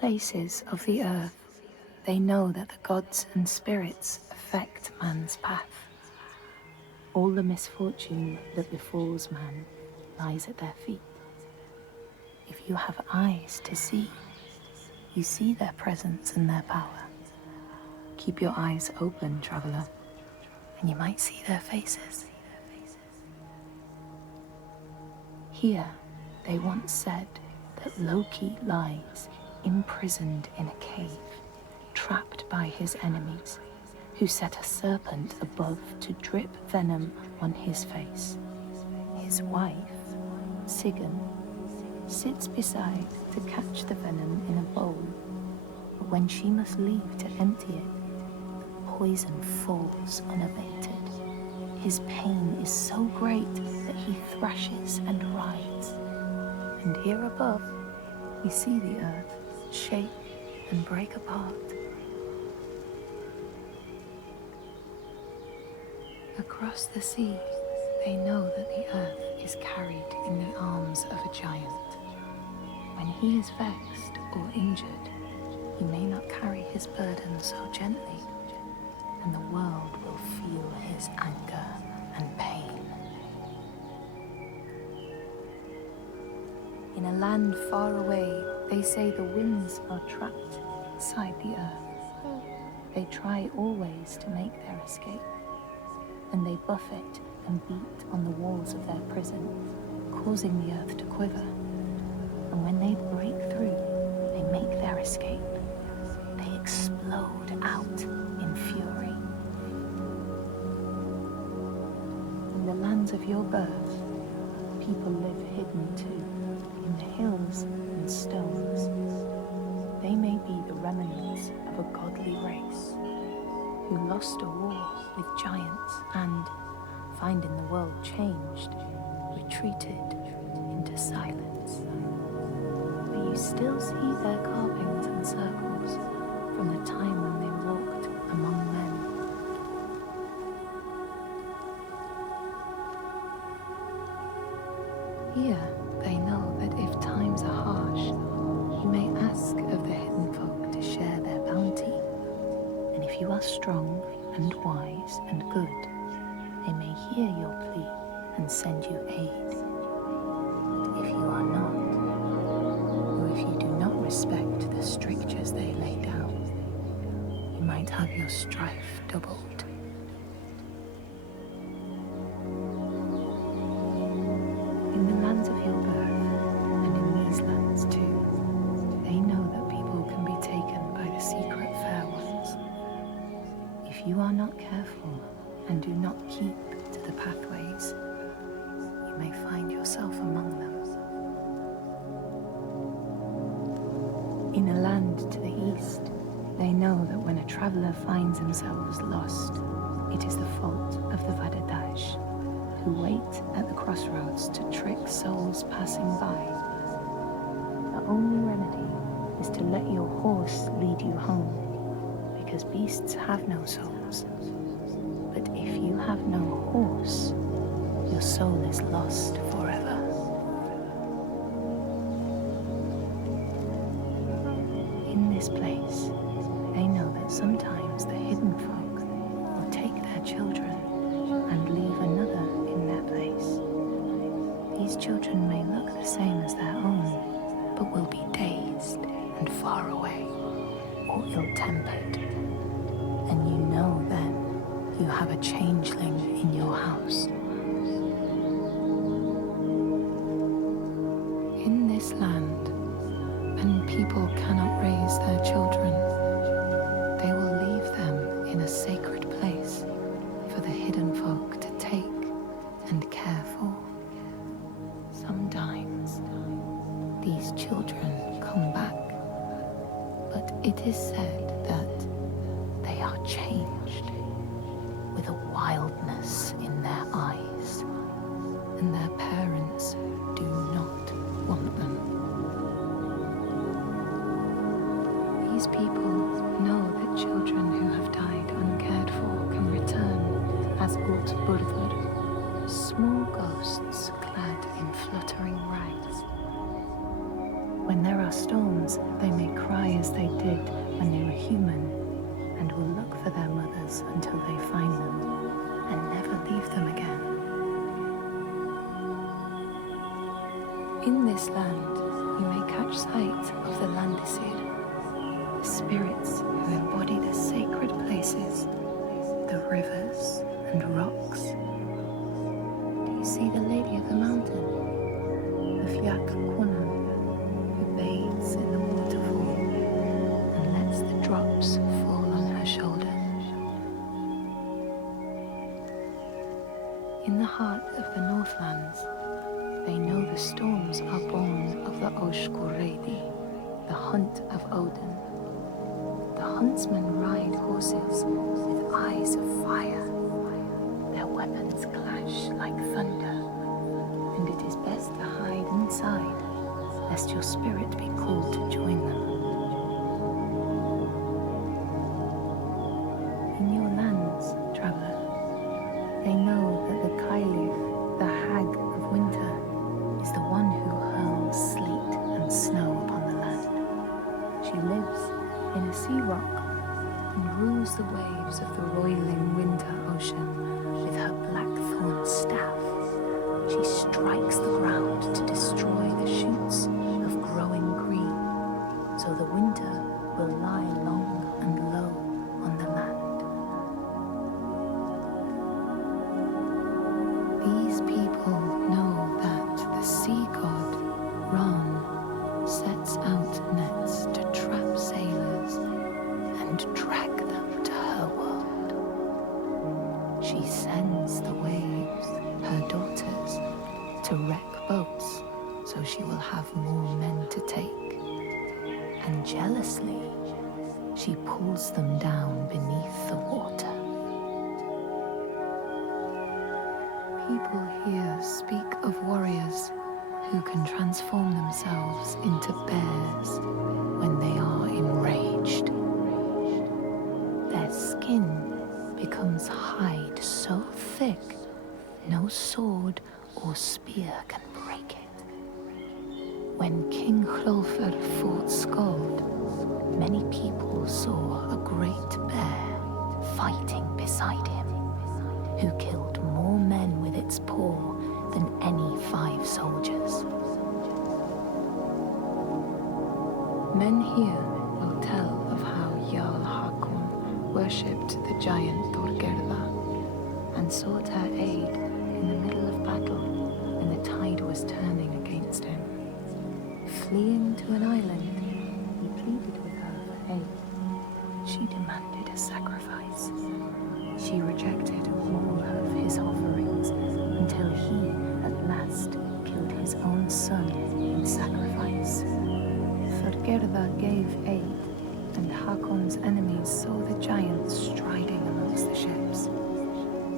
places of the earth, they know that the gods and spirits affect man's path. All the misfortune that befalls man lies at their feet. If you have eyes to see, you see their presence and their power. Keep your eyes open, traveler, and you might see their faces. Here, they once said that Loki lies imprisoned in a cave, trapped by his enemies, who set a serpent above to drip venom on his face. His wife, Sigyn, sits beside to catch the venom in a bowl, but when she must leave to empty it, the poison falls unabated. His pain is so great that he thrashes and writhes. And here above, we see the earth shake and break apart. Across the sea, they know that the earth is carried in the arms of a giant. When he is vexed or injured, he may not carry his burden so gently, and the world will feel his anger and pain. In a land far away, they say the winds are trapped inside the earth. They try always to make their escape, and they buffet and beat on the walls of their prison, causing the earth to quiver. And when they break through, they make their escape. They explode out in fury. In the lands of your birth, people live hidden too, in the hills and stones. They may be the remnants of a godly race who lost a war with giants and, finding the world changed, retreated into silence. But you still see their carvings and circles from the time when they walked among men. Here, they know that if times are harsh, you may ask of the hidden folk to share their bounty. And if you are strong and wise and good, they may hear your plea and send you aid. But if you are not, or if you do not respect the strictures they lay down, you might have your strife doubled. In the lands of your birth, and in these lands too, they know that people can be taken by the secret fair ones. If you are not careful and do not keep to the pathways, you may find yourself among them. In a land to the east, they know that when a traveler finds themselves lost, it is the fault of the Vadadash, who wait at the crossroads to trick souls passing by. The only remedy is to let your horse lead you home, because beasts have no souls. But if you have no horse, your soul is lost forever. In this place, they know that sometimes the hidden folk will take their children and leave another in their place. These children may look the same as their own, but will be dazed and far away, or ill-tempered. And you know then you have a changeling in your house. In this land, when people cannot raise their children, they will leave them in a sacred place for the hidden folk to take and care for. Sometimes these children come back, but it is said that they are changed, with a wildness in their eyes, and their parents do not want them. These people know that children who have died uncared for can return as Útburður, small ghosts clad in fluttering rags. When there are storms, they may cry In this land, you may catch sight of the Landdisasteinar, the spirits who embody the sacred places, the rivers and rocks. Do you see the Lady of the Mountain, the Fiak Kunan, who bathes in the waterfall and lets the drops fall on her shoulder? In the heart of the Northlands, they know the storms are born of the Oshkuredi, the hunt of Odin. The huntsmen ride horses with eyes of fire. Their weapons clash like thunder, and it is best to hide inside, lest your spirit be called to join them. In your lands, traveler, they know that the Kailif, the hag of winter, is the one who hurls sleet and snow upon the land. She lives in a sea rock and rules the waves of the roiling winter ocean with her blackthorn staff. She strikes the ground to destroy the shoots of growing green, so the winter will lie long and low on the land. These people know that the sea god, Ran, sets out nets to trap sailors and drag them to her world. She sends the waves, her daughters, to wreck boats so she will have more men to take. And jealously, she pulls them down beneath the water. People here speak of warriors who can transform themselves into bears when they are enraged. Their skin becomes hide so thick no sword or spear can break it. When King Hrolfr fought Skald, many people saw a great bear fighting beside him, who killed more men with its paw than any 5 soldiers. Men here will tell of how Jarl Hakon worshipped the giant Thorgerða and sought her aid in the middle of battle when the tide was turning against him. Fleeing to an island, he pleaded with her for aid. She demanded a sacrifice. She rejected all of his offerings until he, at last, killed his own son in sacrifice. Thorgerða gave aid, and Hakon's enemies saw the giants striding amongst the ships,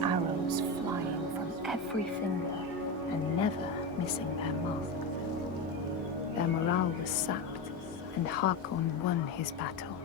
arrows flying from every finger and never missing their mark. Their morale was sapped, and Hakon won his battle.